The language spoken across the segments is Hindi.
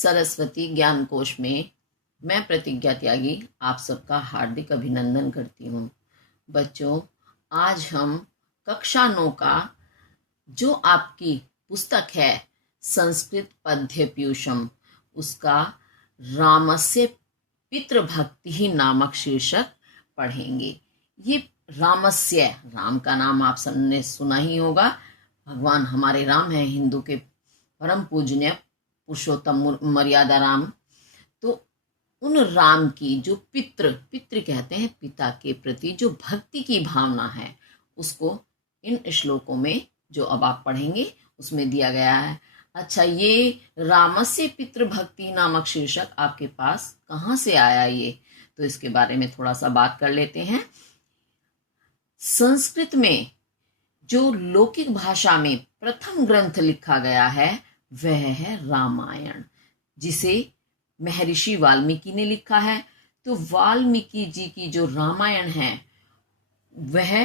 सरस्वती ज्ञान कोश में मैं प्रतिज्ञा त्यागी आप सबका हार्दिक अभिनंदन करती हूँ। बच्चों, आज हम कक्षा 9 का जो आपकी पुस्तक है संस्कृत पद्य पीयूषम, उसका रामस्य पितृभक्ति नामक शीर्षक पढ़ेंगे। ये रामस्य, राम का नाम आप सबने सुना ही होगा। भगवान हमारे राम हैं, हिंदू के परम पूजनीय पुरुषोत्तम मर्यादा राम। तो उन राम की जो पितृ कहते हैं पिता के प्रति जो भक्ति की भावना है, उसको इन श्लोकों में जो अब आप पढ़ेंगे उसमें दिया गया है। अच्छा, ये रामस्य पितृभक्ति नामक शीर्षक आपके पास कहाँ से आया? ये तो इसके बारे में थोड़ा सा बात कर लेते हैं। संस्कृत में जो लौकिक भाषा में प्रथम ग्रंथ लिखा गया है वह है रामायण, जिसे महर्षि वाल्मीकि ने लिखा है। तो वाल्मीकि जी की जो रामायण है वह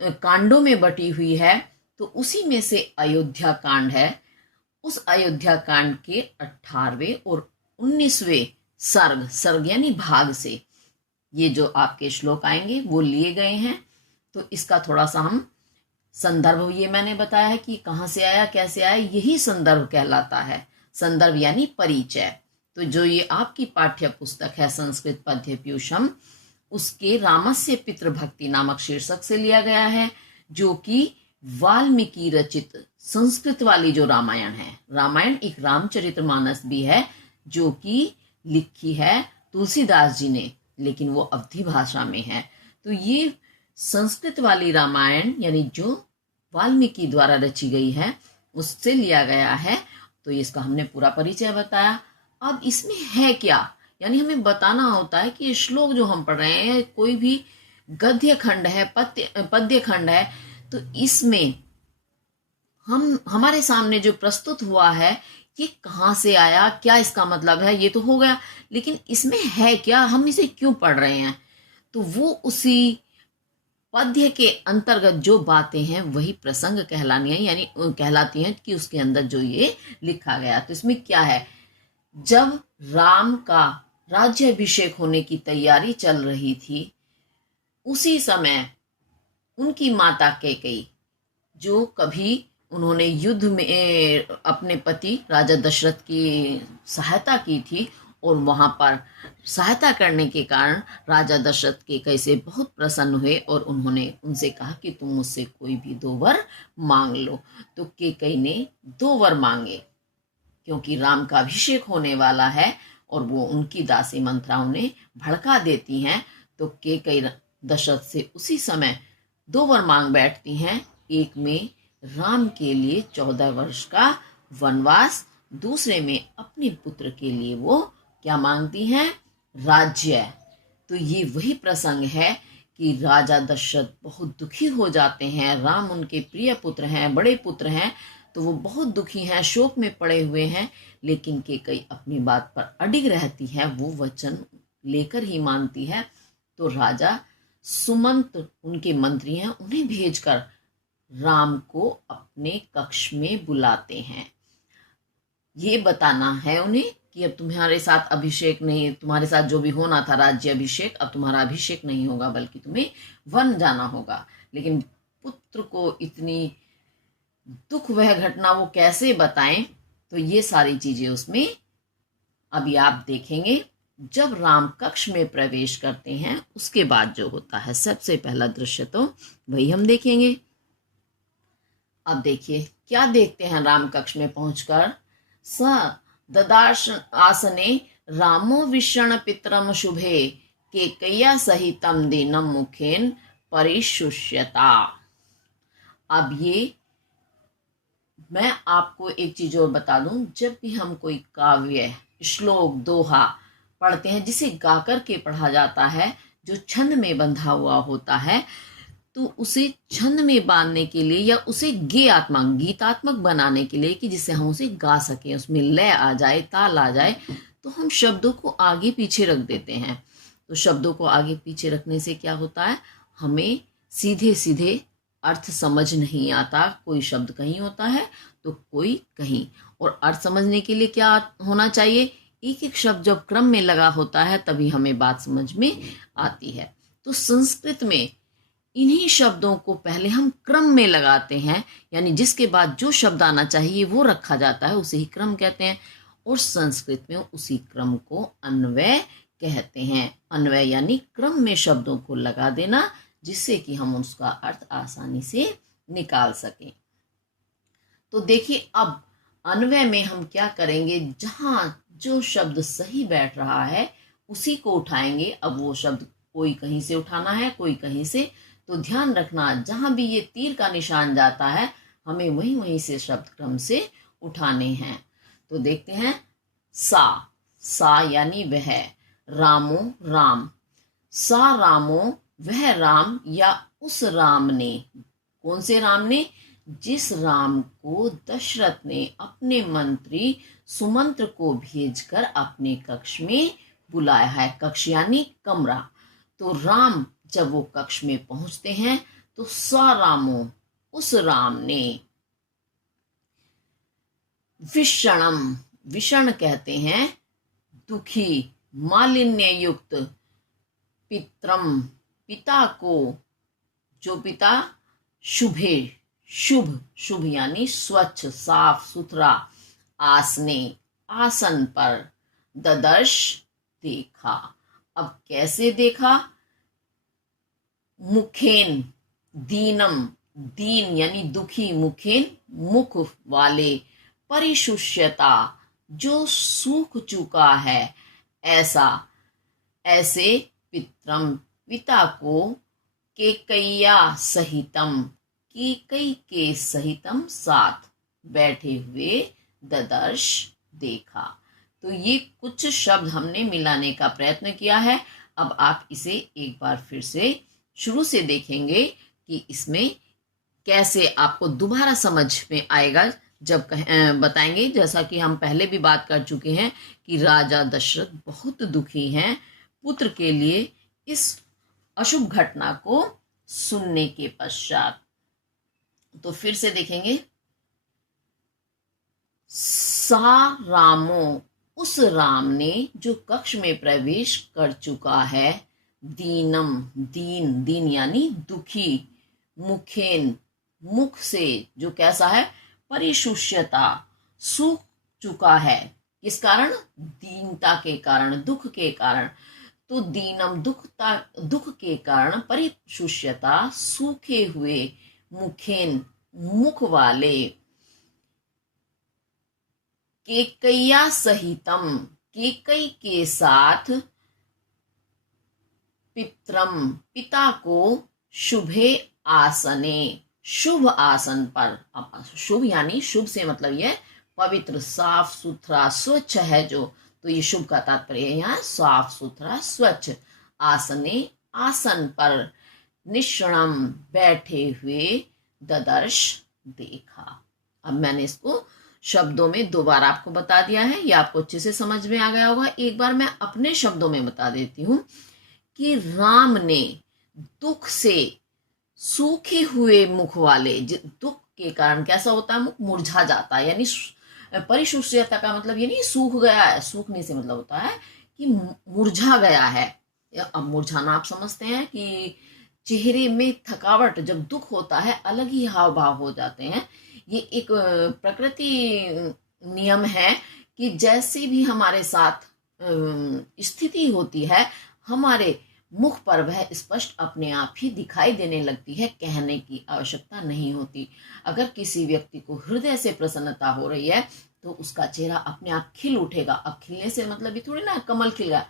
कांडों में बटी हुई है। तो उसी में से अयोध्या कांड है। उस अयोध्या कांड के 18वें और 19वें सर्ग यानी भाग से ये जो आपके श्लोक आएंगे वो लिए गए हैं। तो इसका थोड़ा सा हम संदर्भ, ये मैंने बताया है कि कहाँ से आया, कैसे आया, यही संदर्भ कहलाता है। संदर्भ यानी परिचय। तो जो ये आपकी पाठ्य पुस्तक है संस्कृत पद्य पीयूषम, उसके रामस्य पितृभक्ति नामक शीर्षक से लिया गया है, जो कि वाल्मीकि रचित संस्कृत वाली जो रामायण है। रामायण एक रामचरितमानस भी है जो कि लिखी है तुलसीदास जी ने, लेकिन वो अवधी भाषा में है। तो ये संस्कृत वाली रामायण यानी जो वाल्मीकि द्वारा रची गई है उससे लिया गया है। तो इसका हमने पूरा परिचय बताया। अब इसमें है क्या, यानी हमें बताना होता है कि ये श्लोक जो हम पढ़ रहे हैं, कोई भी गद्य खंड है, पद्य खंड है, तो इसमें हमारे सामने जो प्रस्तुत हुआ है ये कहाँ से आया, क्या इसका मतलब है, ये तो हो गया, लेकिन इसमें है क्या, हम इसे क्यों पढ़ रहे हैं, तो वो उसी पद्य के अंतर्गत जो बातें हैं वही प्रसंग कहलानी है, यानी कहलाती हैं कि उसके अंदर जो ये लिखा गया। तो इसमें क्या है, जब राम का राज्याभिषेक होने की तैयारी चल रही थी, उसी समय उनकी माता कैकेयी, जो कभी उन्होंने युद्ध में अपने पति राजा दशरथ की सहायता की थी, और वहां पर सहायता करने के कारण राजा दशरथ कैकेयी से बहुत प्रसन्न हुए और उन्होंने उनसे कहा कि तुम मुझसे कोई भी 2 वर मांग लो। तो कैकेयी ने 2 वर मांगे, क्योंकि राम का अभिषेक होने वाला है और वो उनकी दासी मंत्रा उन्हें भड़का देती हैं। तो कैकेयी दशरथ से उसी समय 2 वर मांग बैठती हैं। एक में राम के लिए 14 वर्ष का वनवास, दूसरे में अपने पुत्र के लिए वो क्या मांगती हैं, राज्य। तो ये वही प्रसंग है कि राजा दशरथ बहुत दुखी हो जाते हैं। राम उनके प्रिय पुत्र हैं, बड़े पुत्र हैं, तो वो बहुत दुखी हैं, शोक में पड़े हुए हैं। लेकिन कैकेयी अपनी बात पर अडिग रहती है, वो वचन लेकर ही मानती है। तो राजा सुमंत उनके मंत्री हैं, उन्हें भेजकर राम को अपने कक्ष में बुलाते हैं। ये बताना है उन्हें कि अब तुम्हारे साथ अभिषेक नहीं, तुम्हारे साथ जो भी होना था राज्य अभिषेक, अब तुम्हारा अभिषेक नहीं होगा, बल्कि तुम्हें वन जाना होगा। लेकिन पुत्र को इतनी दुख वह घटना वो कैसे बताएं, तो ये सारी चीजें उसमें अभी आप देखेंगे। जब राम कक्ष में प्रवेश करते हैं उसके बाद जो होता है, सबसे पहला दृश्य तो वही हम देखेंगे। अब देखिए क्या देखते हैं राम कक्ष में पहुंचकर। स ददार्श आसने रामो विषण पितरम शुभे कैकेय्या सहितम दीनम मुखेन परिशुष्यता। अब ये मैं आपको एक चीज और बता दूं, जब भी हम कोई काव्य, श्लोक, दोहा पढ़ते हैं जिसे गा करके पढ़ा जाता है, जो छंद में बंधा हुआ होता है, तो उसे छंद में बांधने के लिए या उसे गीतात्मक बनाने के लिए कि जिससे हम उसे गा सकें, उसमें लय आ जाए, ताल आ जाए, तो हम शब्दों को आगे पीछे रख देते हैं। तो शब्दों को आगे पीछे रखने से क्या होता है, हमें सीधे सीधे अर्थ समझ नहीं आता। कोई शब्द कहीं होता है तो कोई कहीं, और अर्थ समझने के लिए क्या होना चाहिए, एक एक शब्द जब क्रम में लगा होता है तभी हमें बात समझ में आती है। तो संस्कृत में इन्हीं शब्दों को पहले हम क्रम में लगाते हैं, यानी जिसके बाद जो शब्द आना चाहिए वो रखा जाता है, उसे ही क्रम कहते हैं। और संस्कृत में उसी क्रम को अन्वय कहते हैं। अन्वय यानी क्रम में शब्दों को लगा देना, जिससे कि हम उसका अर्थ आसानी से निकाल सकें। तो देखिए, अब अन्वय में हम क्या करेंगे, जहां जो शब्द सही बैठ रहा है उसी को उठाएंगे। अब वो शब्द कोई कहीं से उठाना है, कोई कहीं से, तो ध्यान रखना जहां भी ये तीर का निशान जाता है हमें वहीं वहीं से शब्द क्रम से उठाने हैं। तो देखते हैं, सा यानी वह, रामो राम, सा रामो वह राम या उस राम ने, कौन से राम ने, जिस राम को दशरथ ने अपने मंत्री सुमंत्र को भेजकर अपने कक्ष में बुलाया है। कक्ष यानी कमरा। तो राम जब वो कक्ष में पहुंचते हैं तो सा रामो उस राम ने, विषणम, विषण कहते हैं दुखी, मालिन्य युक्त, पित्रम पिता को, जो पिता, शुभे शुभ, शुभ यानी स्वच्छ साफ सुथरा, आसने आसन पर, ददर्श देखा। अब कैसे देखा, मुखेन, दीनम, दीन यानी दुखी, मुखेन मुख वाले, परिशुष्यता जो सूख चुका है, ऐसा, ऐसे, पित्रम पिता को, केकैया सहितम केकई के सहितम साथ बैठे हुए, ददर्श देखा। तो ये कुछ शब्द हमने मिलाने का प्रयत्न किया है। अब आप इसे एक बार फिर से शुरू से देखेंगे कि इसमें कैसे आपको दोबारा समझ में आएगा जब बताएंगे। जैसा कि हम पहले भी बात कर चुके हैं कि राजा दशरथ बहुत दुखी हैं पुत्र के लिए इस अशुभ घटना को सुनने के पश्चात। तो फिर से देखेंगे, सा रामो उस राम ने जो कक्ष में प्रवेश कर चुका है, दीनम, दीन, दीन यानी दुखी, मुखेन मुख से जो कैसा है, परिशुष्यता सूख चुका है, किस कारण, दीनता के कारण, दुख के कारण। तो दीनम दुख के कारण, परिशुष्यता सूखे हुए, मुखेन मुख वाले, केकैया सहितम केकई के साथ, पित्रम पिता को, शुभे आसने शुभ आसन पर। अब शुभ यानी शुभ से मतलब ये पवित्र, साफ सुथरा, स्वच्छ है जो, तो ये शुभ का तात्पर्य है यहाँ साफ सुथरा स्वच्छ, आसने आसन पर, निश्रणम बैठे हुए, ददर्श देखा। अब मैंने इसको शब्दों में दोबारा आपको बता दिया है, ये आपको अच्छे से समझ में आ गया होगा। एक बार मैं अपने शब्दों में बता देती हूँ कि राम ने दुख से सूखे हुए मुख वाले, दुख के कारण कैसा होता है, मुख मुरझा जाता है, यानी परिशुष्यता का मतलब ये नहीं सूख गया है, सूखने से मतलब होता है कि मुरझा गया है। अब मुरझाना आप समझते हैं कि चेहरे में थकावट, जब दुख होता है अलग ही हाव भाव हो जाते हैं। ये एक प्रकृति नियम है कि जैसी भी हमारे साथ स्थिति होती है, हमारे मुख पर वह स्पष्ट अपने आप ही दिखाई देने लगती है, कहने की आवश्यकता नहीं होती। अगर किसी व्यक्ति को हृदय से प्रसन्नता हो रही है तो उसका चेहरा अपने आप खिल उठेगा। अब खिलने से मतलब ये थोड़ी ना कमल खिल गया,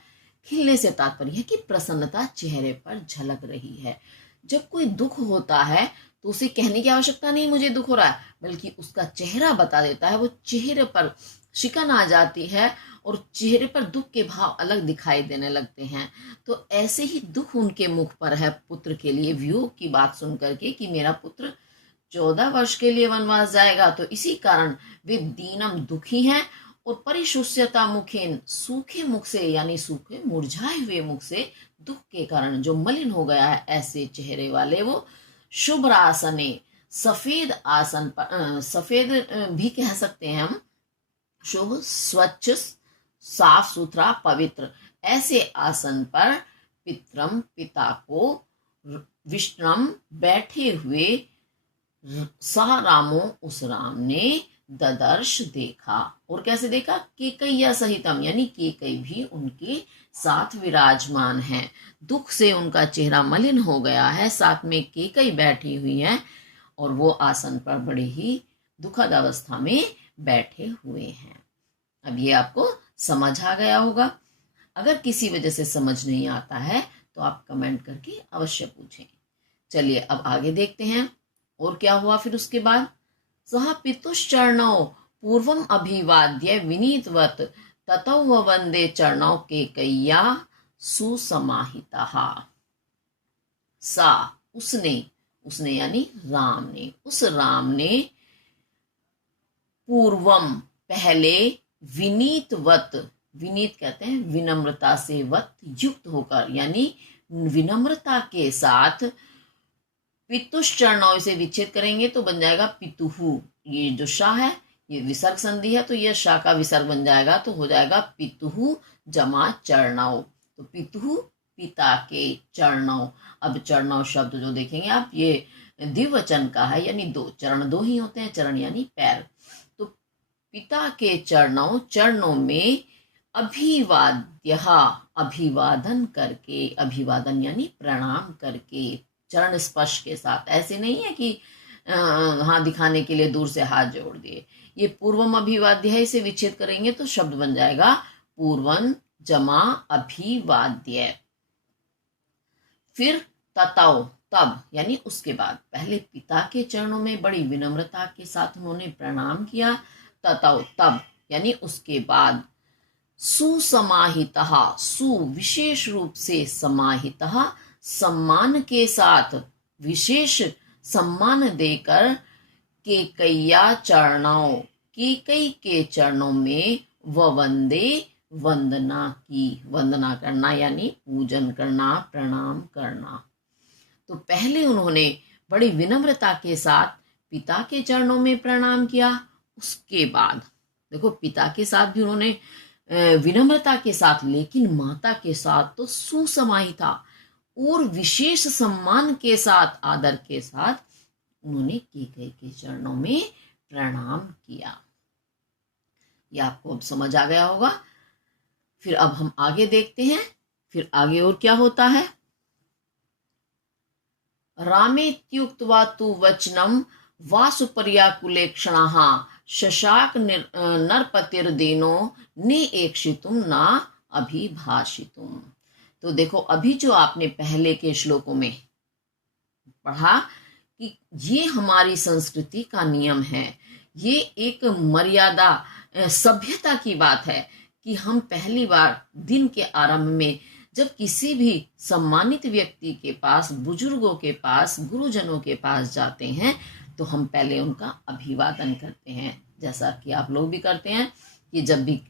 खिलने से तात्पर्य है कि प्रसन्नता चेहरे पर झलक रही है। जब कोई दुख होता है तो उसे कहने की आवश्यकता नहीं मुझे दुख हो रहा है, बल्कि उसका चेहरा बता देता है। वो चेहरे पर शिकन आ जाती है और चेहरे पर दुख के भाव अलग दिखाई देने लगते हैं। तो ऐसे ही दुख उनके मुख पर है पुत्र के लिए, वियोग की बात सुन करके कि मेरा पुत्र 14 वर्ष के लिए वनवास जाएगा। तो इसी कारण वे दीनम दुखी हैं, और परिशुष्यता मुखेन सूखे मुख से, यानी सूखे मुरझाए हुए मुख से, दुख के कारण जो मलिन हो गया है ऐसे चेहरे वाले वो, शुभ्र आसने सफेद आसन पर, सफेद भी कह सकते हैं हम, शुभ, स्वच्छ, साफ सुथरा, पवित्र, ऐसे आसन पर पितरम पिता को विश्राम बैठे हुए सा रामो उस राम ने ददर्श देखा। और कैसे देखा? केकैया सहितम, यानी केकई भी उनके साथ विराजमान है। दुख से उनका चेहरा मलिन हो गया है, साथ में केकई बैठी हुई है और वो आसन पर बड़े ही दुखद अवस्था में बैठे हुए हैं। अब ये आपको समझ आ गया होगा। अगर किसी वजह से समझ नहीं आता है तो आप कमेंट करके अवश्य पूछें। चलिए अब आगे देखते हैं और क्या हुआ फिर उसके बाद। सह पितुश्चरणौ पूर्वम अभिवाद्य विनीतवत ततो वंदे चरणौ केकय्या सुसमाहितः। सा उसने यानी राम ने, उस राम ने पूर्वम पहले, विनीतवत, विनीत कहते हैं विनम्रता से, वत युक्त होकर, यानी विनम्रता के साथ, पितुश्चरणौ इसे विच्छेद करेंगे तो बन जाएगा पितुहु। ये जो शाह है ये विसर्ग संधि है तो यह शाह का विसर्ग बन जाएगा तो हो जाएगा पितुहु जमा चरणौ। तो पितुहु पिता के चरणौ। अब चरणौ शब्द जो देखेंगे आप ये द्विवचन का है, यानी दो चरण, दो ही होते हैं, चरण यानी पैर। तो पिता के चरणों, चरणों में अभिवाद्य, अभिवादन करके, अभिवादन यानी प्रणाम करके, चरण स्पर्श के साथ। ऐसे नहीं है कि हाथ दिखाने के लिए दूर से हाथ जोड़ दिए। ये पूर्वम अभिवाद्य है, इसे विच्छेद करेंगे तो शब्द बन जाएगा पूर्वन जमा अभिवाद्य। फिर ततौ, तब यानी उसके बाद, पहले पिता के चरणों में बड़ी विनम्रता के साथ उन्होंने प्रणाम किया। ततौ तब यानी उसके बाद, सुसमाहितः, सु विशेष रूप से, समाहितः सम्मान के साथ, विशेष सम्मान देकर, केकैया चरणों, केकई के चरणों में, वंदे वंदना की, वंदना करना यानी पूजन करना, प्रणाम करना। तो पहले उन्होंने बड़ी विनम्रता के साथ पिता के चरणों में प्रणाम किया। उसके बाद देखो पिता के साथ भी उन्होंने विनम्रता के साथ, लेकिन माता के साथ तो सुसमाहिता और विशेष सम्मान के साथ, आदर के साथ उन्होंने केकई के चरणों में प्रणाम किया। यह आपको अब समझ आ गया होगा। फिर अब हम आगे देखते हैं, फिर आगे और क्या होता है। रामेत्युक्त्वा तु वचनम वासुपर्याकुले क्षणः शशाक नरपतिर्दीनो निएक्षितुम ना अभिभाषितुम। तो देखो अभी जो आपने पहले के श्लोकों में पढ़ा कि ये हमारी संस्कृति का नियम है, ये एक मर्यादा, सभ्यता की बात है कि हम पहली बार दिन के आरंभ में जब किसी भी सम्मानित व्यक्ति के पास, बुजुर्गों के पास, गुरुजनों के पास जाते हैं तो हम पहले उनका अभिवादन करते हैं। जैसा कि आप लोग भी करते हैं कि जब भी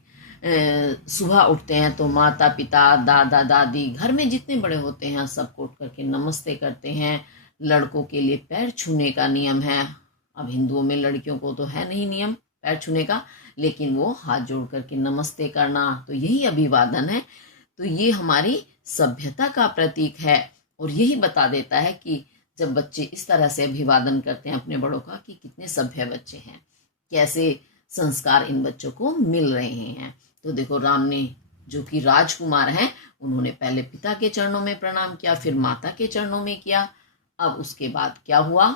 सुबह उठते हैं तो माता पिता, दादा दादी, घर में जितने बड़े होते हैं सबको उठ करके नमस्ते करते हैं। लड़कों के लिए पैर छूने का नियम है। अब हिंदुओं में लड़कियों को तो है नहीं नियम पैर छूने का, लेकिन वो हाथ जोड़ करके नमस्ते करना, तो यही अभिवादन है। तो ये हमारी सभ्यता का प्रतीक है और यही बता देता है कि जब बच्चे इस तरह से अभिवादन करते हैं अपने बड़ों का कि कितने सभ्य बच्चे हैं, कैसे संस्कार इन बच्चों को मिल रहे हैं। तो देखो राम ने, जो कि राजकुमार हैं, उन्होंने पहले पिता के चरणों में प्रणाम किया, फिर माता के चरणों में किया। अब उसके बाद क्या हुआ,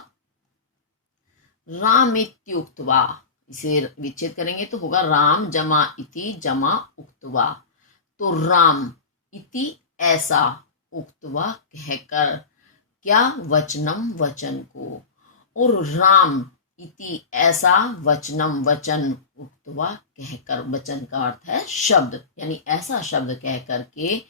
रामेत्युक्त्वा, इसे विच्छेद करेंगे तो होगा राम जमा इति जमा उक्त्वा। तो राम इति ऐसा, उक्त्वा कहकर, क्या, वचनम वचन को, और राम इति ऐसा, वचनम वचन, उक्त्वा कहकर, वचन का अर्थ है शब्द, यानी ऐसा शब्द कह करके,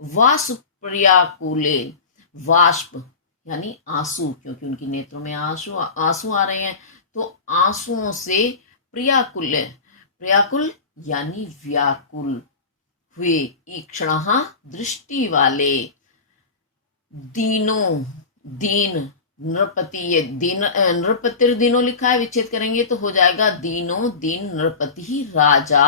वाष्प्रियाकुले, वाष्प यानी आंसू, क्योंकि उनके नेत्रों में आंसू आ रहे हैं, तो आंसुओं से प्रियाकुल, प्रियाकुल यानी व्याकुल हुए, ईक्षणः दृष्टि वाले, दीनो, दीन नृपति, ये दिन नृपतिर दिनों लिखा है, विच्छेद करेंगे तो हो जाएगा दीनो दिन नृपति राजा।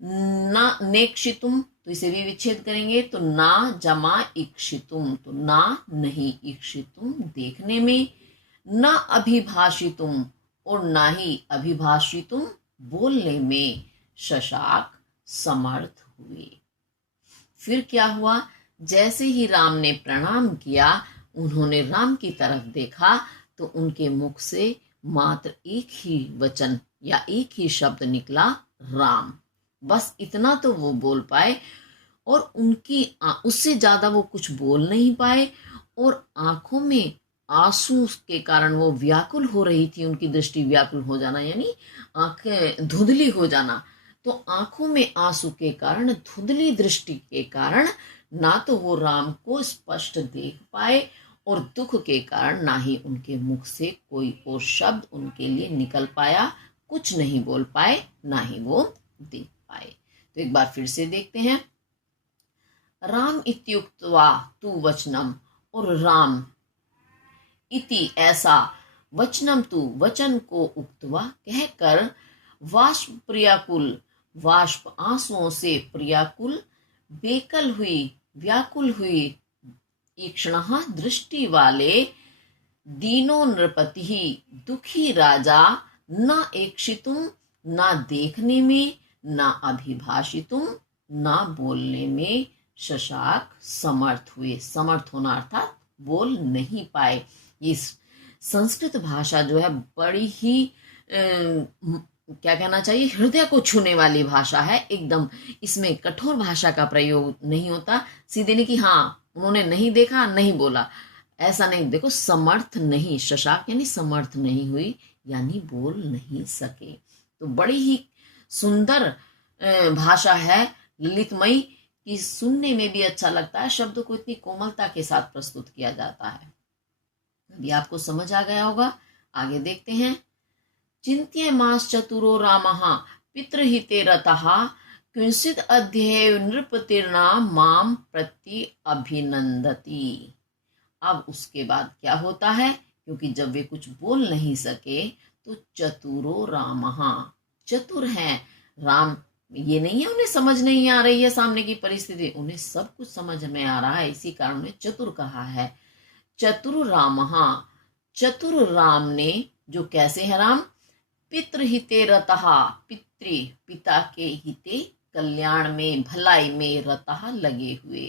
ना नेक्षितुम, तो इसे भी विच्छेद करेंगे तो ना जमा इक्षितुम, तो ना नहीं, इक्षितुम देखने में, ना अभिभाषितुम और ना ही अभिभाषितुम बोलने में शशाक समर्थ हुए। फिर क्या हुआ, जैसे ही राम ने प्रणाम किया, उन्होंने राम की तरफ देखा तो उनके मुख से मात्र एक ही वचन या एक ही शब्द निकला, राम। बस इतना तो वो बोल पाए और उनकी उससे ज्यादा वो कुछ बोल नहीं पाए। और आंखों में आंसू के कारण वो व्याकुल हो रही थी, उनकी दृष्टि व्याकुल हो जाना यानी आंखें धुंधली हो जाना। तो आंखों में आंसू के कारण, धुंधली दृष्टि के कारण ना तो वो राम को स्पष्ट देख पाए और दुख के कारण ना ही उनके मुख से कोई और शब्द उनके लिए निकल पाया, कुछ नहीं बोल पाए, ना ही वो देख पाए। तो एक बार फिर से देखते हैं, राम इत्युक्त्वा तु वचनम, और राम इति ऐसा, वचनम तु वचन को, उक्त्वा कहकर, वाष्प प्रियाकुल, वाष्प आंसुओं से प्रियाकुल, बेकल हुई, व्याकुल हुई, ईक्षण दृष्टि वाले, दीनो नृपति ही दुखी राजा, न एक्षितुम, ना देखने में, ना अभिभाषितुम, ना बोलने में शशाक समर्थ हुए। समर्थ होना अर्थात बोल नहीं पाए। ये संस्कृत भाषा जो है बड़ी ही क्या कहना चाहिए, हृदय को छूने वाली भाषा है एकदम। इसमें कठोर भाषा का प्रयोग नहीं होता, सीधे नहीं कि हाँ उन्होंने नहीं देखा नहीं बोला, ऐसा नहीं। देखो समर्थ नहीं, शशाक यानी समर्थ नहीं हुई, यानी बोल नहीं सके। तो बड़ी ही सुंदर भाषा है, ललितमयी, कि सुनने में भी अच्छा लगता है, शब्द को इतनी कोमलता के साथ प्रस्तुत किया जाता है। अभी आपको समझ आ गया होगा, आगे देखते हैं। चिंत्यमास चतुरो रामः पितृहिते रतः, किंचित् अध्येव नृपतिर्ना माम प्रति अभिनंदति। अब उसके बाद क्या होता है, क्योंकि जब वे कुछ बोल नहीं सके तो चतुरो रामः, चतुर हैं राम। ये नहीं है उन्हें समझ नहीं आ रही है सामने की परिस्थिति, उन्हें सब कुछ समझ में आ रहा है, इसी कारण उन्हें चतुर कहा है। चतुर रामः, चतुर राम ने, जो कैसे है राम, पितृहिते रतः, पितृ पिता के हिते, कल्याण में भलाई में, रतः लगे हुए,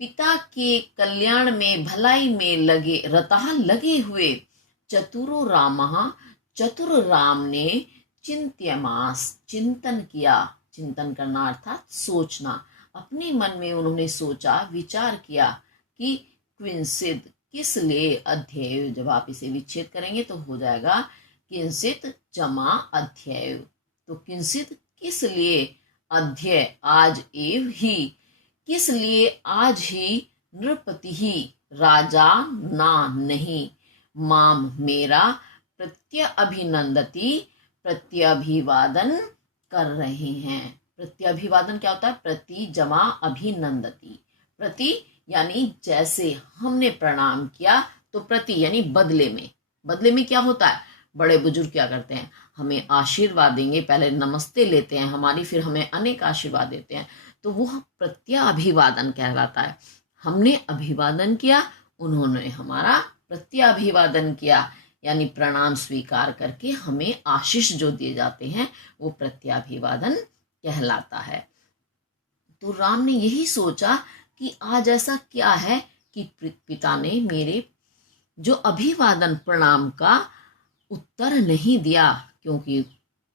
पिता के कल्याण में भलाई में लगे, रतः लगे हुए। चतुरो रामः, चतुर राम ने, चिंत्यमास चिंतन किया, चिंतन करना अर्थात सोचना, अपने मन में उन्होंने सोचा, विचार किया कि क्विंसित किस लिए, अध्यय, जब आप इसे विच्छेद करेंगे तो हो जाएगा किंसित जमा अध्यय, तो किंसित किस लिए, अध्यय आज एव ही, किस लिए आज ही, नृपति ही राजा ना नहीं, माम मेरा, प्रत्यभिनंदति प्रत्यभिवादन कर रहे हैं। प्रत्यभिवादन क्या होता है, प्रति जमा अभिनंदति, प्रति यानी जैसे हमने प्रणाम किया, तो प्रति यानी बदले में। बदले में क्या होता है, बड़े बुजुर्ग क्या करते हैं, हमें आशीर्वाद देंगे, पहले नमस्ते लेते हैं हमारी, फिर हमें अनेक आशीर्वाद देते हैं, तो वह प्रत्याभिवादन कहलाता है। हमने अभिवादन किया, उन्होंने हमारा प्रत्याभिवादन किया, यानी प्रणाम स्वीकार करके हमें आशीष जो दिए जाते हैं वो प्रत्याभिवादन कहलाता है। तो राम ने यही सोचा कि आज ऐसा क्या है कि पिता ने मेरे जो अभिवादन प्रणाम का उत्तर नहीं दिया, क्योंकि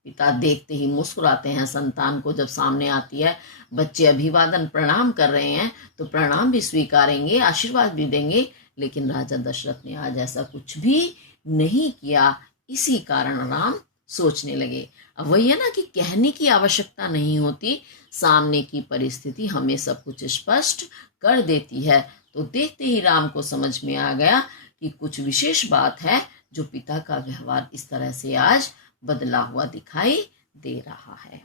पिता देखते ही मुस्कुराते हैं संतान को, जब सामने आती है बच्चे अभिवादन प्रणाम कर रहे हैं तो प्रणाम भी स्वीकारेंगे, आशीर्वाद भी देंगे। लेकिन राजा दशरथ ने आज ऐसा कुछ भी नहीं किया, इसी कारण राम सोचने लगे। अब वही है ना कि कहने की आवश्यकता नहीं होती, सामने की परिस्थिति हमें सब कुछ स्पष्ट कर देती है। तो देखते ही राम को समझ में आ गया कि कुछ विशेष बात है जो पिता का व्यवहार इस तरह से आज बदला हुआ दिखाई दे रहा है।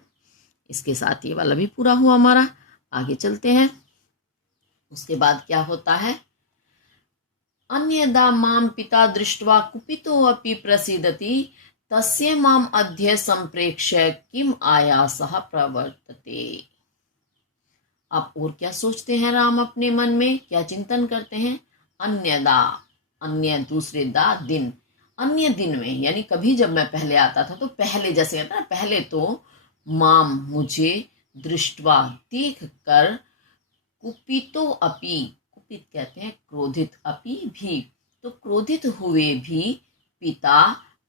इसके साथ ये वाला भी पूरा हुआ हमारा। आगे चलते हैं। उसके बाद क्या होता है, अन्यदा माम पिता दृष्ट्वा कुपितो अपि प्रसीदति तस्य माम अद्य संप्रेक्ष्य किम आयासः प्रवर्तते। आप और क्या सोचते हैं राम अपने मन में, क्या चिंतन करते हैं? अन्यदा, अन्य दूसरे दा दिन, अन्य दिन में यानी कभी जब मैं पहले आता था तो पहले, जैसे कहते हैं ना, पहले तो माम मुझे, दृष्टवा देख कर, कुपितो अपि, कुपित कहते हैं क्रोधित, अपि भी, तो क्रोधित हुए भी, पिता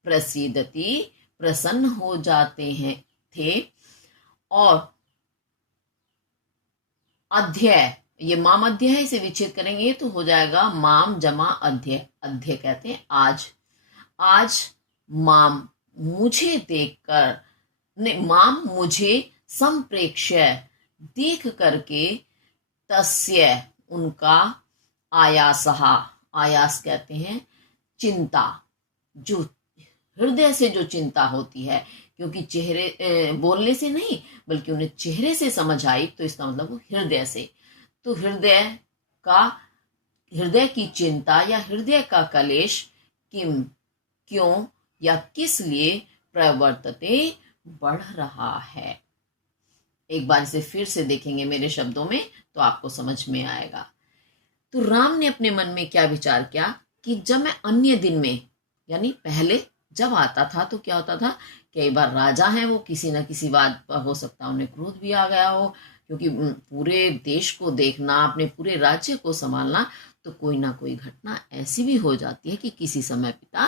प्रसीदति प्रसन्न हो जाते हैं थे, और अध्यय, ये माम अध्यय है, इसे विच्छेद करेंगे तो हो जाएगा माम जमा अध्यय, अध्यय कहते हैं आज, आज माम मुझे देखकर, नहीं माम मुझे संप्रेक्ष्य देख करके, तस्य उनका, आयासहा, आयास कहते हैं चिंता, जो हृदय से जो चिंता होती है, क्योंकि चेहरे बोलने से नहीं बल्कि उन्हें चेहरे से समझ आई, तो इसका मतलब वो हृदय से, तो हृदय का, हृदय की चिंता या हृदय का कलेश, किम क्यों या किस लिए, प्रवर्तते बढ़ रहा है। एक बार इसे फिर से देखेंगे मेरे शब्दों में तो आपको समझ में आएगा। तो राम ने अपने मन में क्या विचार किया कि जब मैं अन्य दिन में, यानी पहले जब आता था तो क्या होता था, कई बार राजा हैं वो किसी न किसी बात पर, हो सकता है उन्हें क्रोध भी आ गया हो, क्योंकि पूरे देश को देखना, अपने पूरे राज्य को संभालना, तो कोई ना कोई घटना ऐसी भी हो जाती है कि किसी समय पिता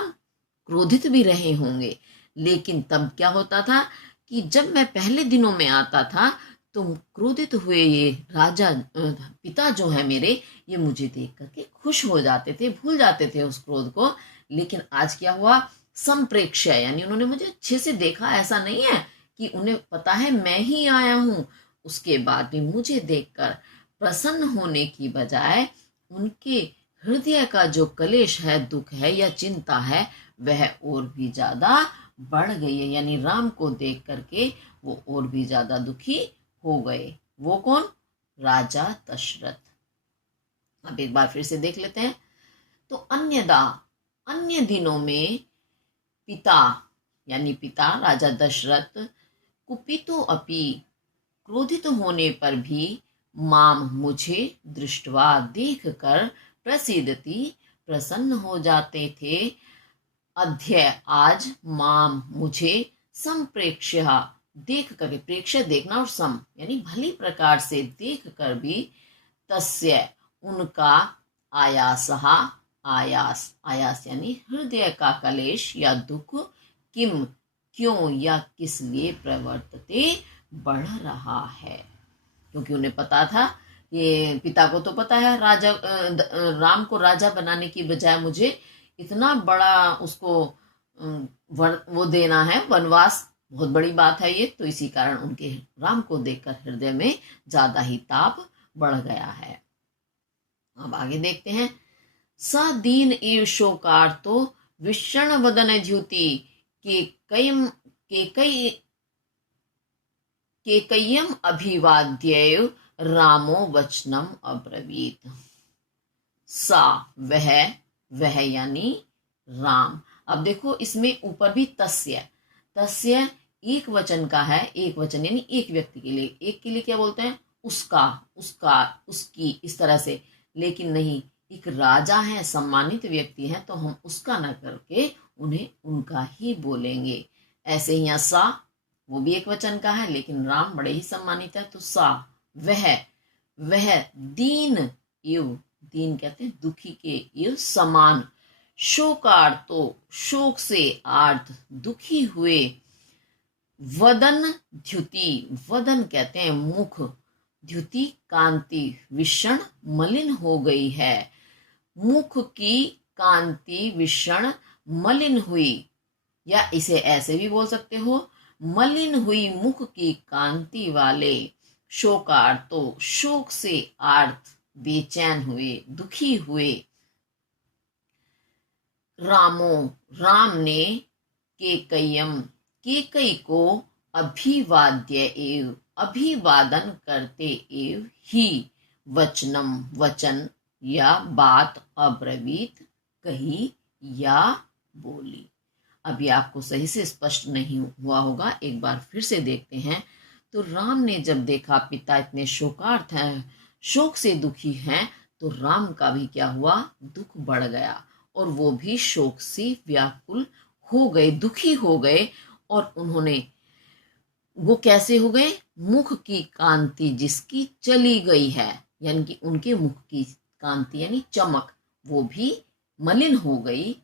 क्रोधित भी रहे होंगे। लेकिन तब क्या होता था कि जब मैं पहले दिनों में आता था तो क्रोधित हुए ये राजा, पिता जो है मेरे, ये मुझे देख करके खुश हो जाते थे, भूल जाते थे उस क्रोध को। लेकिन आज क्या हुआ, संप्रेक्ष्य, यानी उन्होंने मुझे अच्छे से देखा, ऐसा नहीं है कि उन्हें पता है मैं ही आया हूं, उसके बाद भी मुझे देखकर प्रसन्न होने की बजाय उनके हृदय का जो कलेश है, दुख है या चिंता है, वह और भी ज्यादा बढ़ गई है। यानी राम को देख करके वो और भी ज्यादा दुखी हो गए। वो कौन? राजा दशरथ। अब एक बार फिर से देख लेते हैं। तो अन्यदा, अन्य दिनों में, पिता यानी पिता राजा दशरथ, कुपितो अपि क्रोधित होने पर भी, माम मुझे दृष्टवा देख कर, प्रसीदति प्रसन्न हो जाते थे, अध्यय आज, माम मुझे, संप्रेक्ष्य देख कर, प्रेक्ष्य देखना और सम यानी भली प्रकार से देख कर भी, तस्य उनका, आयासहा आयास, आयास यानी हृदय का कलेश या दुख, किम क्यों या किस लिए, प्रवर्तते बढ़ रहा है। क्योंकि उन्हें पता था, ये पिता को तो पता है राजा, राम को राजा बनाने की बजाय मुझे इतना बड़ा उसको वो देना है, वनवास, बहुत बड़ी बात है ये। तो इसी कारण उनके राम को देखकर हृदय में ज्यादा ही ताप बढ़ गया है। अब आगे देखते हैं। स दीन एव शोकार्तो विषण वदन द्युति केकय्यम अभिवाद्य रामो वचनम अब्रवीत। सा वह यानी राम। अब देखो इसमें ऊपर भी तस्य, तस्य एक वचन का है, एक वचन यानी एक व्यक्ति के लिए, एक के लिए क्या बोलते हैं, उसका, उसका, उसकी, इस तरह से। लेकिन नहीं, एक राजा है, सम्मानित व्यक्ति है, तो हम उसका न करके उन्हें उनका ही बोलेंगे। ऐसे ही यहाँ सा, वो भी एक वचन का है, लेकिन राम बड़े ही सम्मानित है, तो सा वह दीन इव, दीन कहते हैं दुखी के इव समान, शोकार्तो शोक से आर्त दुखी हुए, वदन द्युति, वदन कहते हैं मुख, द्युति कांति विषण मलिन हो गई है, मुख की कांति विषण मलिन हुई, या इसे ऐसे भी बोल सकते हो, मलिन हुई मुख की कांति वाले, शोकार्तो शोक से आर्त बेचैन हुए, दुखी हुए, रामो राम ने, केकय्यम केकई को, अभिवाद्य एव अभिवादन करते एव ही, वचनम वचन या बात अब्रवीत, कही या बोली। अभी आपको सही से स्पष्ट नहीं हुआ होगा, एक बार फिर से देखते हैं। तो राम ने जब देखा पिता इतने शोकार्त हैं, शोक से दुखी हैं, तो राम का भी क्या हुआ, दुख बढ़ गया और वो भी शोक से व्याकुल हो गए, दुखी हो गए। और उन्होंने, वो कैसे हो गए, मुख की कांति जिसकी चली गई है, यानी कि उनके मुख की कांति यानी चमक वो भी मलिन हो गई,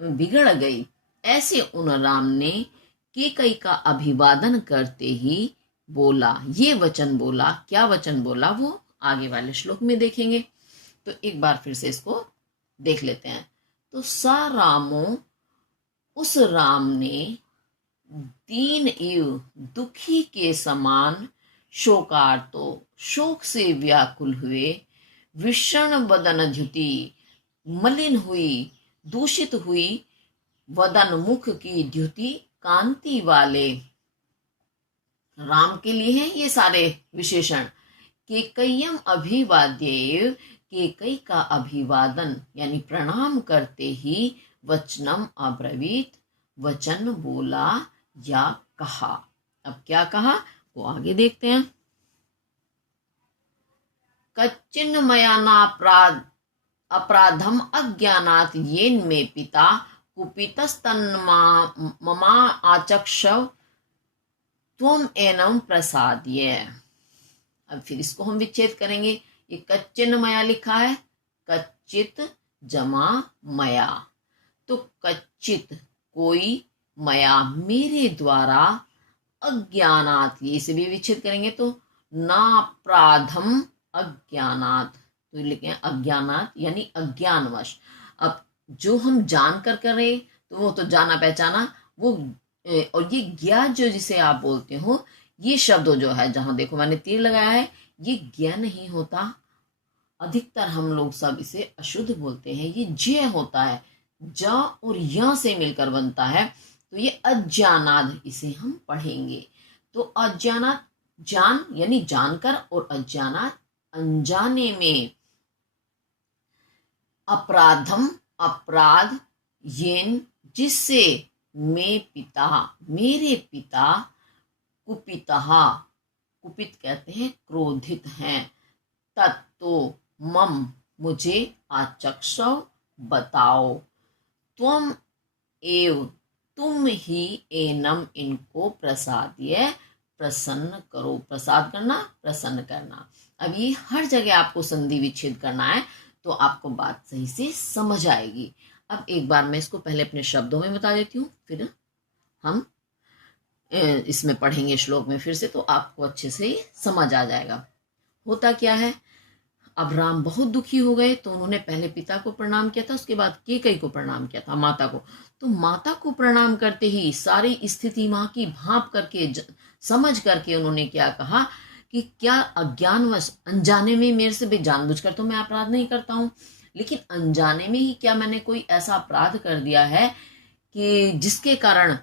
बिगड़ गई। ऐसे उन राम ने केकई का अभिवादन करते ही बोला, ये वचन बोला। क्या वचन बोला वो आगे वाले श्लोक में देखेंगे। तो एक बार फिर से इसको देख लेते हैं। तो सा रामो, उस राम ने दीन एव दुखी के समान शोकार्तो, शोक से व्याकुल हुए, विषण वदन द्युति, मलिन हुई, दूषित हुई वदन मुख की द्युति कांति वाले। राम के लिए हैं ये सारे विशेषण। केकय्यम अभिवाद्येव, केकई का अभिवादन यानी प्रणाम करते ही, वचनम अब्रवीत, वचन बोला या कहा। अब क्या कहा वो आगे देखते हैं। कच्चिन मया नापराध अपराधम अज्ञानात येन मे पिता कुपितस्तन्मा ममा आचक्षव त्वम एनम प्रसाद्य। अब फिर इसको हम विच्छेद करेंगे। ये कच्चिन मया लिखा है, कच्चित जमा मया, तो कच्चित कोई, मया मेरे द्वारा, अज्ञानात ये से भी विच्छेद करेंगे तो नापराधम अज्ञानात, तो लिखे अज्ञानात यानी अज्ञानवश। अब जो हम जान कर रहे तो वो तो जाना पहचाना वो, और ये ज्ञा जो जिसे आप बोलते हो, ये शब्द जो है, जहां देखो मैंने तीर लगाया है, ये ज्ञा नहीं होता। अधिकतर हम लोग सब इसे अशुद्ध बोलते हैं, ये ज्ञ होता है, ज और य से मिलकर बनता है। तो ये अज्ञानाद इसे हम पढ़ेंगे। तो अज्ञानात जान यानी जानकर, और अज्ञानात अनजाने में। अपराधम अपराध, येन जिससे, में पिता मेरे पिता, कुपितः कुपित कहते हैं क्रोधित हैं, तत्तो मम मुझे, आचक्षव बताओ, त्वम एव तुम ही, एनम इनको, प्रसाद्य प्रसन्न करो। प्रसाद करना, प्रसन्न करना। अब ये हर जगह आपको संधि विच्छेद करना है तो आपको बात सही से समझ आएगी। अब एक बार मैं इसको पहले अपने शब्दों में बता देती हूँ, फिर हम इसमें पढ़ेंगे श्लोक में फिर से, तो आपको अच्छे से समझ आ जाएगा। होता क्या है, अब राम बहुत दुखी हो गए तो उन्होंने पहले पिता को प्रणाम किया था, उसके बाद केकई को प्रणाम किया था, माता को। तो माता को प्रणाम करते ही सारी स्थिति माँ की भांप करके समझ करके उन्होंने क्या कहा कि क्या अज्ञानवश, अनजाने में, मेरे से भी जानबूझकर तो मैं अपराध नहीं करता हूँ, लेकिन अनजाने में ही क्या मैंने कोई ऐसा अपराध कर दिया है कि जिसके कारण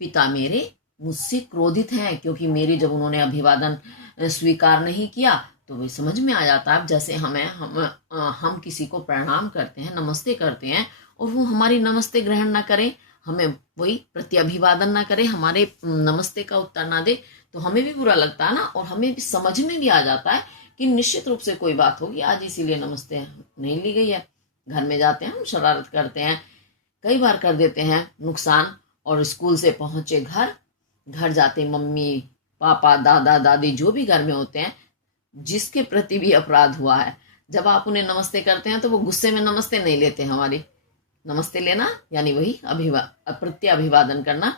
पिता मेरे मुझसे क्रोधित हैं, क्योंकि मेरी जब उन्होंने अभिवादन स्वीकार नहीं किया तो वही समझ में आ जाता है। जैसे हम किसी को प्रणाम करते हैं, नमस्ते करते हैं, और वो हमारी नमस्ते ग्रहण ना करे, हमें वही प्रत्यभिवादन ना करे, हमारे नमस्ते का उत्तर ना दे, तो हमें भी बुरा लगता है ना, और हमें भी समझ में भी आ जाता है कि निश्चित रूप से कोई बात होगी आज, इसीलिए नमस्ते नहीं ली गई है। घर में जाते हैं हम, शरारत करते हैं, कई बार कर देते हैं नुकसान, और स्कूल से पहुंचे घर जाते मम्मी पापा दादा दादी जो भी घर में होते हैं, जिसके प्रति भी अपराध हुआ है, जब आप उन्हें नमस्ते करते हैं तो वो गुस्से में नमस्ते नहीं लेते हमारी। नमस्ते लेना यानी वही प्रत्य अभिवादन करना।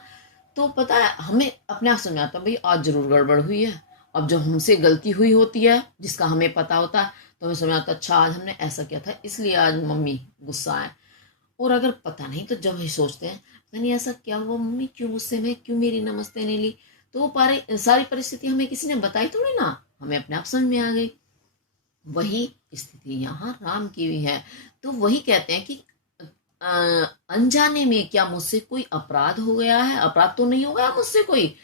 तो पता है, हमें अपने आप समझ आता है भाई आज जरूर गड़बड़ हुई है। अब जब हमसे गलती हुई होती है जिसका हमें पता होता है तो हमें समझ आता, अच्छा आज हमने ऐसा किया था इसलिए आज मम्मी गुस्सा है। और अगर पता नहीं तो जब हम सोचते हैं पता नहीं ऐसा क्या हुआ, मम्मी क्यों गुस्से में, क्यों मेरी नमस्ते नहीं ली, तो वो सारी परिस्थिति हमें किसी ने बताई थोड़ी ना, हमें अपने आप समझ में आ गई। वही स्थिति यहाँ राम की भी है। तो वही कहते हैं कि अनजाने में क्या मुझसे कोई अपराध हो गया है? अपराध तो नहीं हो गया मुझसे कोई,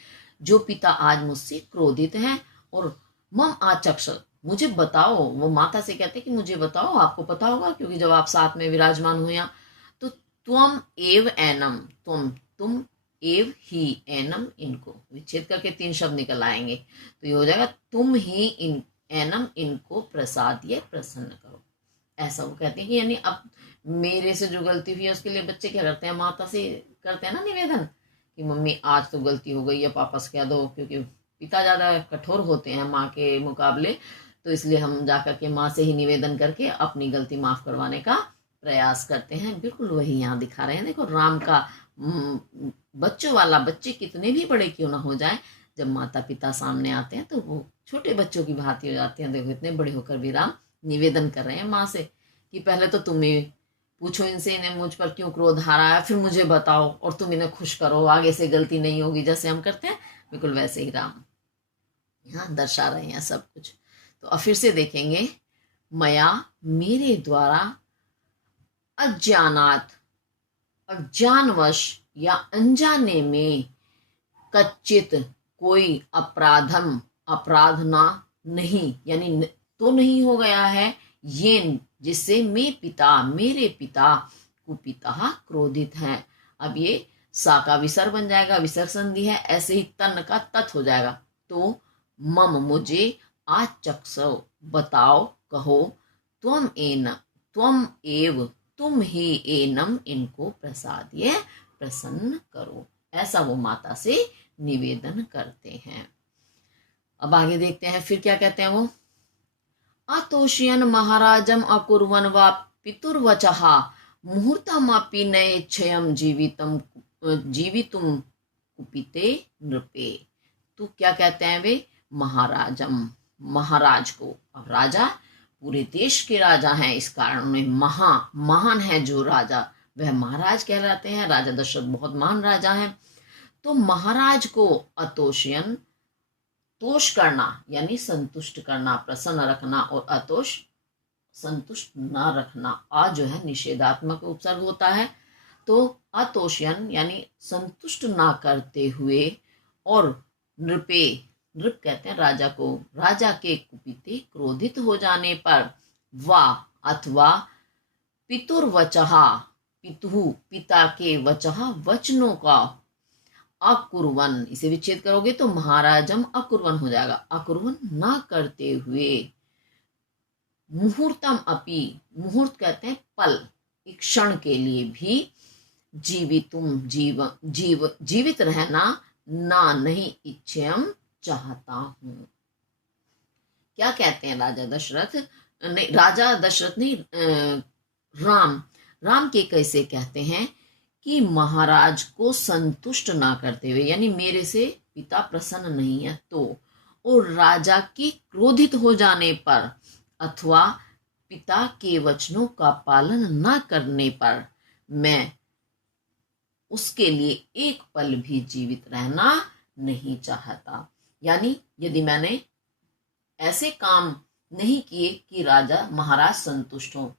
जो पिता आज मुझसे क्रोधित है। और मम आचक्ष, मुझे बताओ, वो माता से कहते कि मुझे बताओ, आपको पता होगा क्योंकि जब आप साथ में विराजमान हो यहाँ। तो त्वम एव एनम, तुम एव ही एनम, इनको विच्छेद करके 3 शब्द निकल आएंगे, तो ये हो जाएगा तुम ही इन एनम, इनको प्रसाद ये प्रसन्न करो। ऐसा वो कहते हैं कि यानी अब मेरे से जो गलती हुई है उसके लिए बच्चे क्या करते हैं, माता से करते हैं ना निवेदन कि मम्मी आज तो गलती हो गई है, पापा से कह दो, क्योंकि पिता ज़्यादा कठोर होते हैं माँ के मुकाबले, तो इसलिए हम जाकर के माँ से ही निवेदन करके अपनी गलती माफ़ करवाने का प्रयास करते हैं। बिल्कुल वही यहाँ दिखा रहे हैं। देखो राम का बच्चों वाला, बच्चे कितने भी बड़े क्यों ना हो जाए, जब माता पिता सामने आते हैं तो वो छोटे बच्चों की भांति हो जाते हैं। देखो इतने बड़े होकर भी राम निवेदन कर रहे हैं माँ से कि पहले तो तुम ही पूछो इनसे, इन्हें मुझ पर क्यों क्रोध आ रहा है, फिर मुझे बताओ और तुम इन्हें खुश करो, आगे से गलती नहीं होगी। जैसे हम करते हैं बिल्कुल वैसे ही राम यहाँ दर्शा रहे हैं सब कुछ। तो अब फिर से देखेंगे, मया, मेरे द्वारा, अज्ञानात, अज्ञानवश या अनजाने में, कच्चित, कोई, अपराधम, अपराधना, नहीं, यानी तो नहीं हो गया है, ये जिससे मैं पिता, मेरे पिता, कुपिता, क्रोधित है। अब ये सा का विसर्ग बन जाएगा, विसर्ग संधि है, ऐसे ही तन का तत् हो जाएगा। तो मम, मुझे, आचक्षो, बताओ, कहो, त्वम एव, तुम ही एनम, इनको प्रसादीय, प्रसन्न करो। ऐसा वो माता से निवेदन करते हैं। अब आगे देखते हैं फिर क्या कहते हैं वो, अतोषयन महाराजम अकुर्वन वा पितुर्वचः मुहूर्तमपि नैच्छयं जीवितुम कुपिते नृपे। तो क्या कहते हैं वे, महाराजम, महाराज को। अब राजा पूरे देश के राजा हैं, इस कारण में महान है जो राजा, वह महाराज कहलाते हैं। राजा दशरथ बहुत महान राजा हैं। तो महाराज को अतोषयन, तोष करना यानी संतुष्ट करना, प्रसन्न रखना, और अतोष संतुष्ट ना रखना। आ जो है निषेधात्मक उपसर्ग होता है। तो अतोषयन यानी संतुष्ट ना करते हुए, और नृपे, नृप कहते हैं राजा को, राजा के कुपिते, क्रोधित हो जाने पर, वा अथवा, पितुर्वचः, पितु, पिता के, वचः, वचनों का, अकुर्वन, इसे विच्छेद करोगे तो महाराजम अकुर्वन हो जाएगा, अकुर्वन ना करते हुए, मुहूर्तम अपि, मुहूर्त कहते हैं पल, एक क्षण के लिए भी, जीवित रहना ना, नहीं, इच्छेयम, चाहता हूं। क्या कहते हैं राजा दशरथ, नहीं राजा दशरथ नहीं, राम के कैसे कहते हैं कि महाराज को संतुष्ट ना करते हुए, यानी मेरे से पिता प्रसन्न नहीं है तो, और राजा की क्रोधित हो जाने पर, अथवा पिता के वचनों का पालन ना करने पर, मैं उसके लिए एक पल भी जीवित रहना नहीं चाहता। यानी यदि मैंने ऐसे काम नहीं किए कि राजा महाराज संतुष्ट हो,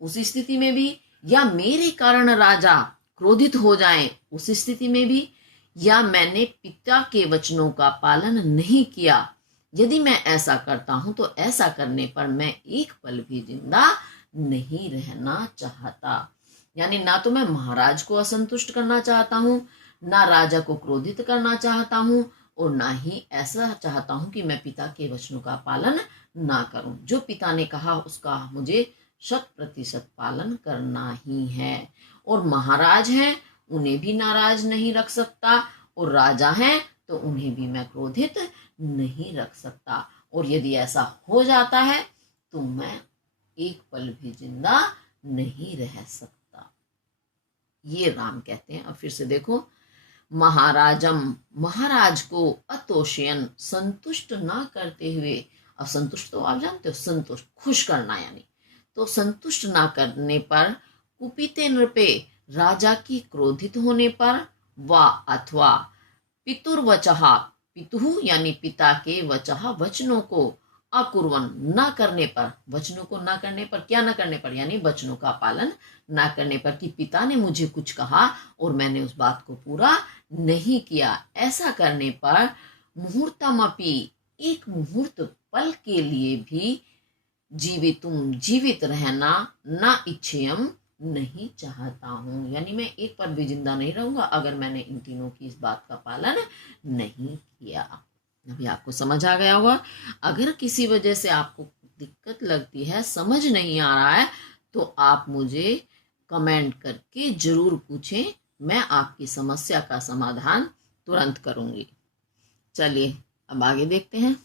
उस स्थिति में भी, या मेरे कारण राजा क्रोधित हो जाए उस स्थिति में भी, या मैंने पिता के वचनों का पालन नहीं किया, यदि मैं ऐसा करता हूं तो ऐसा करने पर मैं एक पल भी जिंदा नहीं रहना चाहता। यानी ना तो मैं महाराज को असंतुष्ट करना चाहता हूं, ना राजा को क्रोधित करना चाहता हूं, और ना ही ऐसा चाहता हूं कि मैं पिता के वचनों का पालन ना करूं। जो पिता ने कहा उसका मुझे 100% पालन करना ही है। और महाराज हैं उन्हें भी नाराज नहीं रख सकता, और राजा हैं तो उन्हें भी मैं क्रोधित नहीं रख सकता। और यदि ऐसा हो जाता है तो मैं एक पल भी जिंदा नहीं रह सकता। ये राम कहते हैं। अब फिर से देखो, महाराजम, महाराज को, अतोषयन, संतुष्ट ना करते हुए, असंतुष्ट तो आप जानते हो, संतुष्ट खुश करना यानी, तो संतुष्ट ना करने पर, कुपिते नृपे, राजा की क्रोधित होने पर, वा अथवा, पितुर्वचः, पितु यानी पिता के, वचः वचनों को, अकुर्वन ना करने पर, वचनों को ना करने पर, क्या ना करने पर, यानी वचनों का पालन ना करने पर, कि पिता ने मुझे कुछ कहा और मैंने उस बात को पूरा नहीं किया, ऐसा करने पर, मुहूर्तमपि, एक मुहूर्त पल के लिए भी जीवित रहना ना इच्छेयम नहीं चाहता हूं, यानी मैं एक पल भी जिंदा नहीं रहूंगा अगर मैंने इन तीनों की इस बात का पालन नहीं किया। अभी आपको समझ आ गया होगा। अगर किसी वजह से आपको दिक्कत लगती है, समझ नहीं आ रहा है, तो आप मुझे कमेंट करके जरूर पूछें, मैं आपकी समस्या का समाधान तुरंत करूंगी। चलिए अब आगे देखते हैं।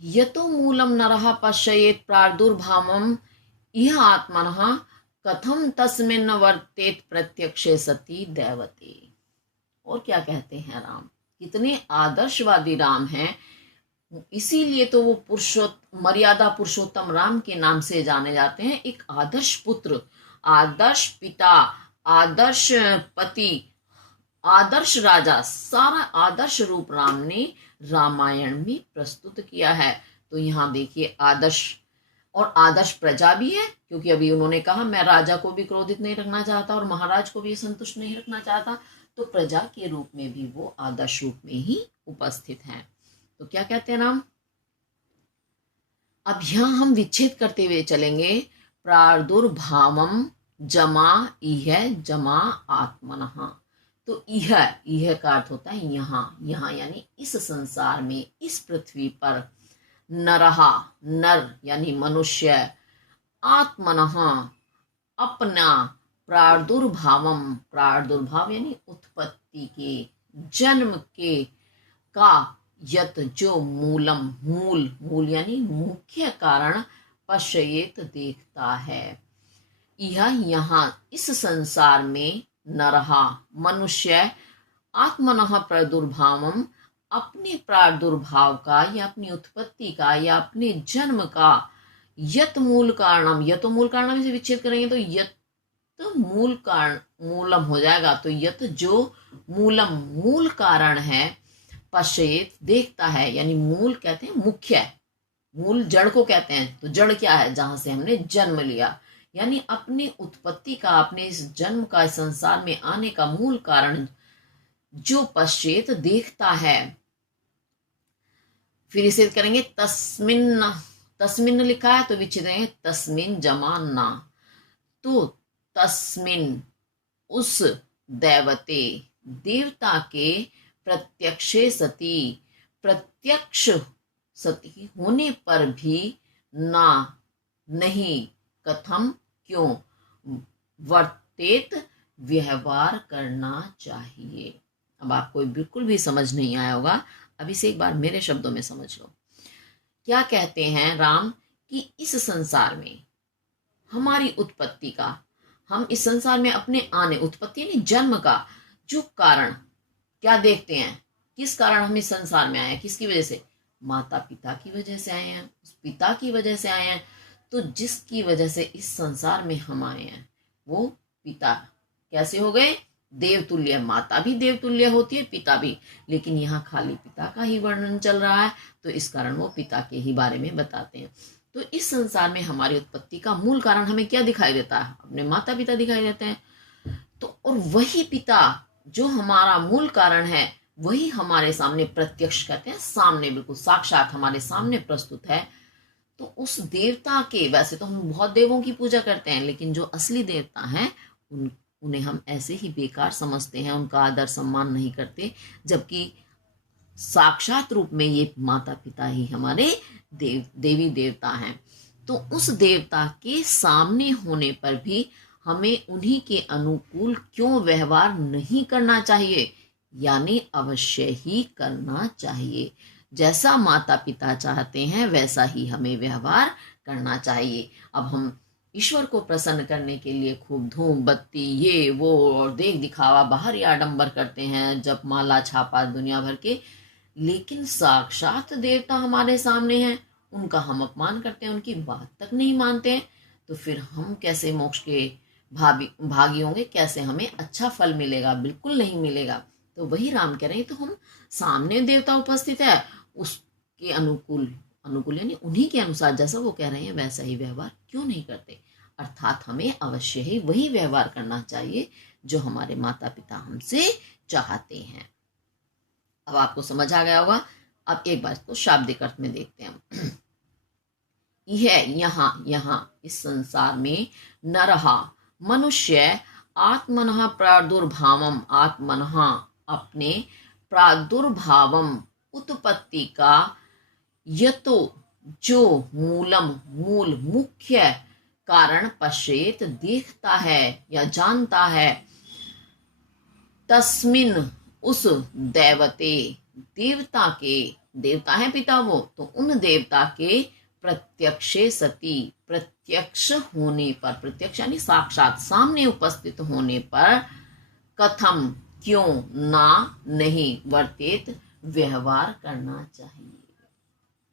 यतो मूलम नरः पश्येत प्रादुर्भावम इह आत्मनः कथम तस्मिन् वर्तेत प्रत्यक्षे सति दैवते। और क्या कहते हैं राम, कितने आदर्शवादी राम हैं। इसीलिए तो वो मर्यादा पुरुषोत्तम राम के नाम से जाने जाते हैं। एक आदर्श पुत्र, आदर्श पिता, आदर्श पति, आदर्श राजा, सारा आदर्श रूप राम ने रामायण में प्रस्तुत किया है। तो यहाँ देखिए आदर्श और आदर्श प्रजा भी है, क्योंकि अभी उन्होंने कहा मैं राजा को भी क्रोधित नहीं रखना चाहता और महाराज को भी संतुष्ट नहीं रखना चाहता, तो प्रजा के रूप में भी वो आदर्श रूप में ही उपस्थित हैं। तो क्या कहते हैं राम, अब यहां हम विच्छेद करते हुए चलेंगे। प्रादुर्भावम जमा इह जमा आत्मनः। तो इह का अर्थ होता है यहाँ यानी इस संसार में, इस पृथ्वी पर, नरहा नर यानी मनुष्य, आत्मनः अपना, प्रादुर्भाव यानी उत्पत्ति के, जन्म के, का, यत जो मूल यानी मुख्य कारण, पश्येत देखता है। यह यहाँ इस संसार में नरहा मनुष्य, आत्मनः प्रादुर्भावम अपने प्रादुर्भाव का या अपनी उत्पत्ति का या अपने जन्म का, यत मूल कारणम, यतो मूल कारणम से विच्छेद करेंगे तो यत मूल कारण मूलम हो जाएगा। तो यत जो मूल कारण है, पश्येत देखता है, यानी मूल कहते हैं मुख्य, मूल जड़ को कहते हैं। तो जड़ क्या है, जहां से हमने जन्म लिया, यानी अपनी उत्पत्ति का, अपने इस जन्म का, इस संसार में आने का मूल कारण जो पश्चेत देखता है। फिर इसे करेंगे तस्मिन लिखा है तो विच्छेद करेंगे तस्मिन जमा ना। तो तस्मिन उस दैवते देवता के, प्रत्यक्षे सती प्रत्यक्ष सती होने पर भी, ना नहीं, कथम क्यों, वर्तेत व्यवहार करना चाहिए। अब आपको बिल्कुल भी समझ नहीं आया होगा, अब इसे एक बार मेरे शब्दों में समझ लो। क्या कहते हैं राम कि इस संसार में हमारी उत्पत्ति का, हम इस संसार में अपने आने, उत्पत्ति यानी जन्म का जो कारण क्या देखते हैं, किस कारण हम इस संसार में आए हैं, किसकी वजह से, माता पिता की वजह से आए हैं, उस पिता की वजह से आए हैं। तो जिसकी वजह से इस संसार में हम आए हैं वो पिता कैसे हो गए, देवतुल्य। माता भी देवतुल्य होती है, पिता भी, लेकिन यहाँ खाली पिता का ही वर्णन चल रहा है, तो इस कारण वो पिता के ही बारे में बताते हैं। तो इस संसार में हमारी उत्पत्ति का मूल कारण हमें क्या दिखाई देता है, अपने माता पिता दिखाई देते हैं। तो और वही पिता जो हमारा मूल कारण है, वही हमारे सामने प्रत्यक्ष कहते हैं, सामने बिल्कुल साक्षात हमारे सामने प्रस्तुत है। तो उस देवता के, वैसे तो हम बहुत देवों की पूजा करते हैं, लेकिन जो असली देवता हैं उन्हें हम ऐसे ही बेकार समझते हैं, उनका आदर सम्मान नहीं करते, जबकि साक्षात रूप में ये माता पिता ही हमारे देवी देवता हैं। तो उस देवता के सामने होने पर भी हमें उन्हीं के अनुकूल क्यों व्यवहार नहीं करना चाहिए, यानी अवश्य ही करना चाहिए। जैसा माता पिता चाहते हैं वैसा ही हमें व्यवहार करना चाहिए। अब हम ईश्वर को प्रसन्न करने के लिए खूब धूम बत्ती ये वो और देख दिखावा, बाहरी आडंबर करते हैं, जप माला छापा दुनिया भर के, लेकिन साक्षात देवता हमारे सामने हैं, उनका हम अपमान करते हैं, उनकी बात तक नहीं मानते हैं। तो फिर हम कैसे मोक्ष के भागी होंगे, कैसे हमें अच्छा फल मिलेगा, बिल्कुल नहीं मिलेगा। तो वही राम कह रहे हैं, तो हम सामने देवता उपस्थित है, उसके अनुकूल यानी उन्हीं के अनुसार जैसा वो कह रहे हैं वैसा ही व्यवहार क्यों नहीं करते, अर्थात हमें अवश्य ही वही व्यवहार करना चाहिए जो हमारे माता पिता हमसे चाहते हैं। अब आपको समझ आ गया होगा। अब एक बार इसको शाब्दिक अर्थ में देखते हैं हम। यह यहाँ इस संसार में नरहा मनुष्य आत्मनः प्रादुर्भावम आत्मनः अपने प्रादुर्भावम उत्पत्ति का यतो जो मूल मुख्य कारण पश्चेत देखता है या जानता है, तस्मिन उस दैवते देवता के, देवता है पिता वो, तो उन देवता के प्रत्यक्षे सती प्रत्यक्ष होने पर, प्रत्यक्ष यानी साक्षात सामने उपस्थित होने पर, कथम क्यों ना नहीं वर्तेत व्यवहार करना चाहिए।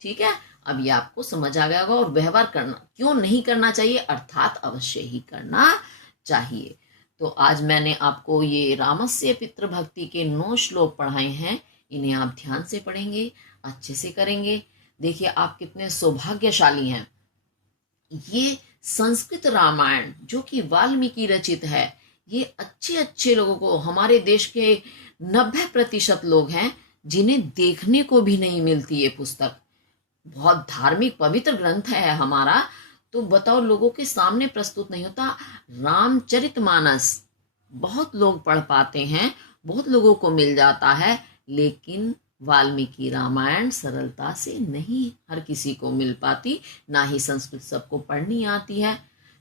ठीक है, अब ये आपको समझ आ गया होगा। और व्यवहार करना क्यों नहीं करना चाहिए, अर्थात अवश्य ही करना चाहिए। तो आज मैंने आपको ये रामस्य पितृभक्ति के 9 श्लोक पढ़ाए हैं। इन्हें आप ध्यान से पढ़ेंगे, अच्छे से करेंगे। देखिए आप कितने सौभाग्यशाली हैं। ये संस्कृत रामायण जो कि वाल्मीकि रचित है, ये अच्छे लोगों को, हमारे देश के 90% लोग हैं जिन्हें देखने को भी नहीं मिलती ये पुस्तक। बहुत धार्मिक पवित्र ग्रंथ है हमारा, तो बताओ लोगों के सामने प्रस्तुत नहीं होता। रामचरितमानस बहुत लोग पढ़ पाते हैं, बहुत लोगों को मिल जाता है, लेकिन वाल्मीकि रामायण सरलता से नहीं हर किसी को मिल पाती, ना ही संस्कृत सबको पढ़नी आती है।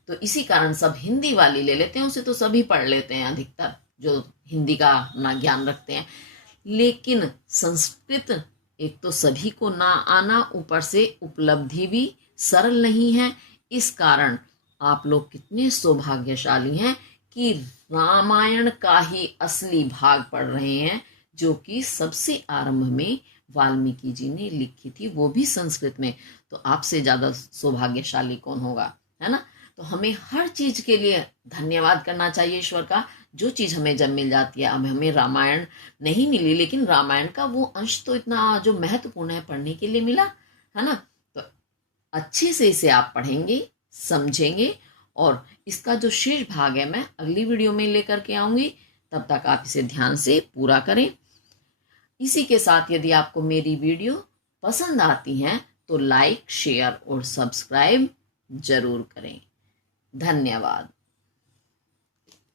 तो इसी कारण सब हिंदी वाली ले लेते हैं, उसे तो सभी पढ़ लेते हैं अधिकतर जो हिंदी का ना ज्ञान रखते हैं। लेकिन संस्कृत एक तो सभी को ना आना, ऊपर से उपलब्धि भी सरल नहीं है। इस कारण आप लोग कितने सौभाग्यशाली हैं कि रामायण का ही असली भाग पढ़ रहे हैं, जो कि सबसे आरंभ में वाल्मीकि जी ने लिखी थी, वो भी संस्कृत में। तो आपसे ज्यादा सौभाग्यशाली कौन होगा, है ना। तो हमें हर चीज के लिए धन्यवाद करना चाहिए ईश्वर का। जो चीज हमें जब मिल जाती है, अब हमें रामायण नहीं मिली, लेकिन रामायण का वो अंश तो इतना जो महत्वपूर्ण है पढ़ने के लिए मिला, है ना। तो अच्छे से इसे आप पढ़ेंगे, समझेंगे, और इसका जो शेष भाग है मैं अगली वीडियो में लेकर के आऊंगी। तब तक आप इसे ध्यान से पूरा करें। इसी के साथ यदि आपको मेरी वीडियो पसंद आती हैं तो लाइक, शेयर और सब्सक्राइब जरूर करें। धन्यवाद।